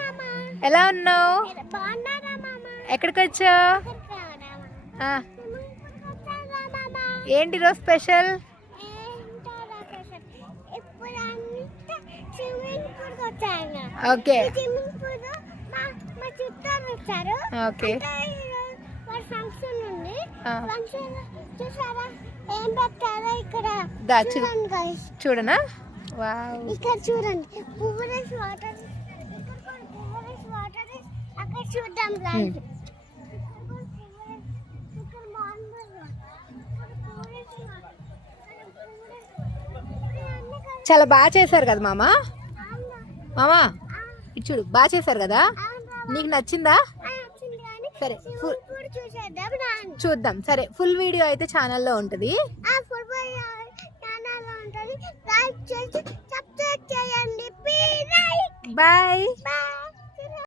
మామా, ఎలా ఉన్నావు? ఎక్కడికి వచ్చావు? ఏంటి రోజు స్పెషల్? ఓకే ఓకే చూడనా? ఇక్కడ చూడండి అక్కడ చూద్దాం. చాలా బాగా చేశారు కదా మామా. మామా ఇది చూడు, బాగా చేశారు కదా, నీకు నచ్చిందా? సరే చూద్దాం. సరే ఫుల్ వీడియో అయితే ఛానల్లో ఉంటుంది. లైక్ చేసి సబ్స్క్రైబ్ చేయండి. బాయ్.